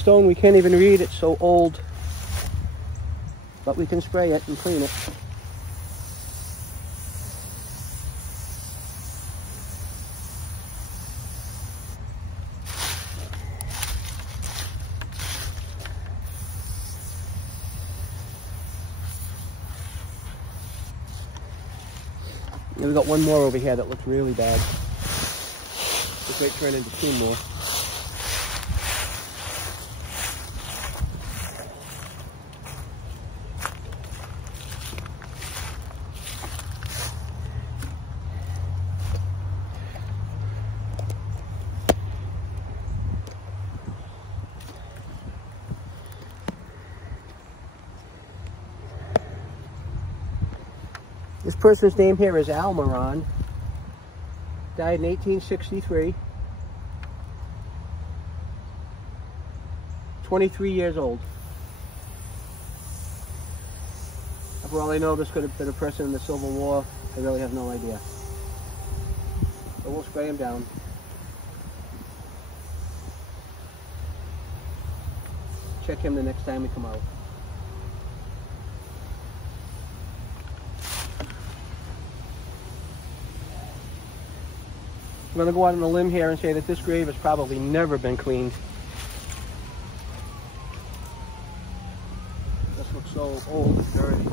stone we can't even read, it's so old. But we can spray it and clean it. And we got one more over here that looks really bad. This might turn into two more. This person's name here is Almiron. Died in 1863. 23 years old. For all I know, this could have been a person in the Civil War. I really have no idea. So we'll spray him down. Check him the next time we come out. I'm going to go out on a limb here and say that this grave has probably never been cleaned. This looks so old and dirty.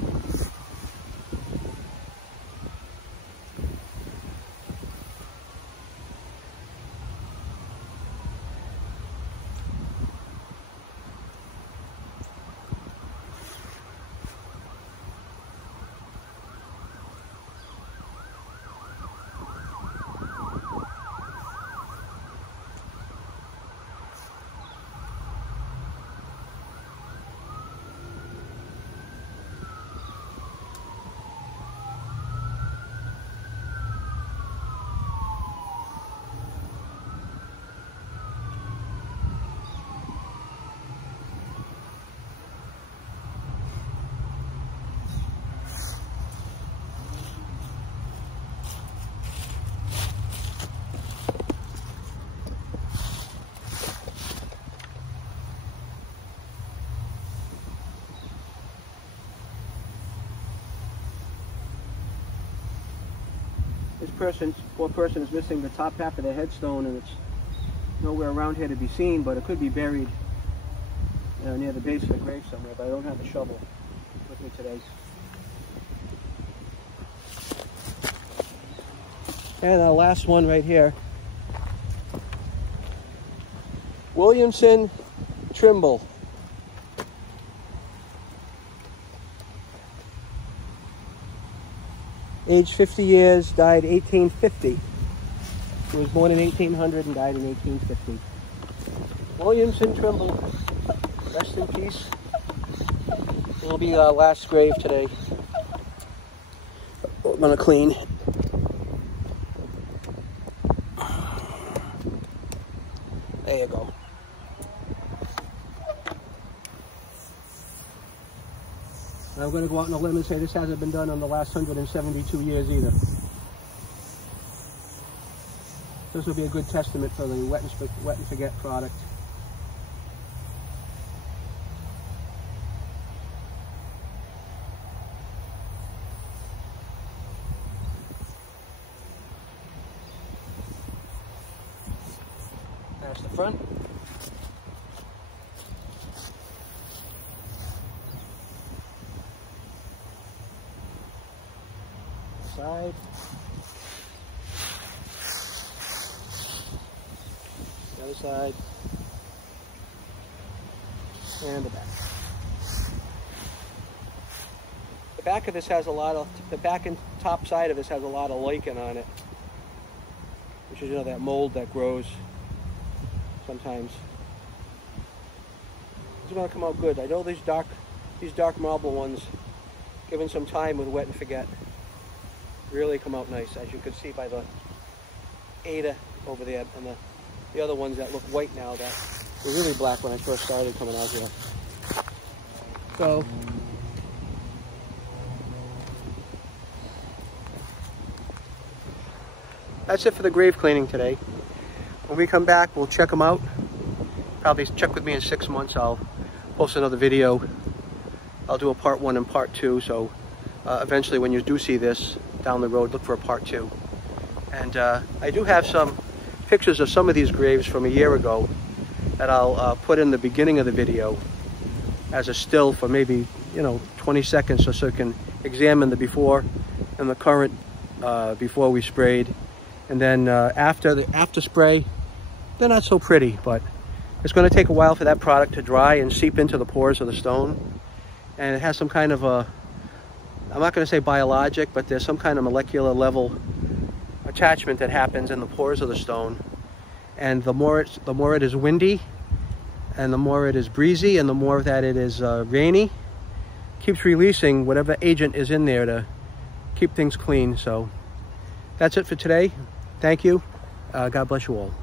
Poor person is missing the top half of the headstone, and it's nowhere around here to be seen, but it could be buried near the base of the grave somewhere, but I don't have the shovel with me today. And the last one right here. Williamson Trimble. Age 50 years, died 1850. He was born in 1800 and died in 1850. Williamson Trimble, rest in peace. It'll be our last grave today. We're gonna clean. There you go. I'm going to go out on a limb and say this hasn't been done in the last 172 years either. This will be a good testament for the wet and forget product. There's the front. Side. The other side. And the back. The back of this has a lot of, the back and top side of this has a lot of lichen on it. Which is, you know, that mold that grows sometimes. It's going to come out good. I know these dark marble ones, given some time with wet and forget, really come out nice, as you can see by the Ada over there, and the other ones that look white now that were really black when I first started coming out here. So that's it for the grave cleaning today. When we come back, we'll check them out. probably check with me in 6 months. I'll post another video. I'll do a part 1 and part 2. So eventually when you do see this down the road, look for a part 2. And I do have some pictures of some of these graves from a year ago that I'll put in the beginning of the video as a still for maybe, you know, 20 seconds, so you can examine the before and the current before we sprayed. And then after spray, they're not so pretty, but it's going to take a while for that product to dry and seep into the pores of the stone. And it has some kind of a, I'm not going to say biologic, but there's some kind of molecular level attachment that happens in the pores of the stone. And the more it is windy, and the more it is breezy, and the more that it is rainy, keeps releasing whatever agent is in there to keep things clean. So that's it for today. Thank you. God bless you all.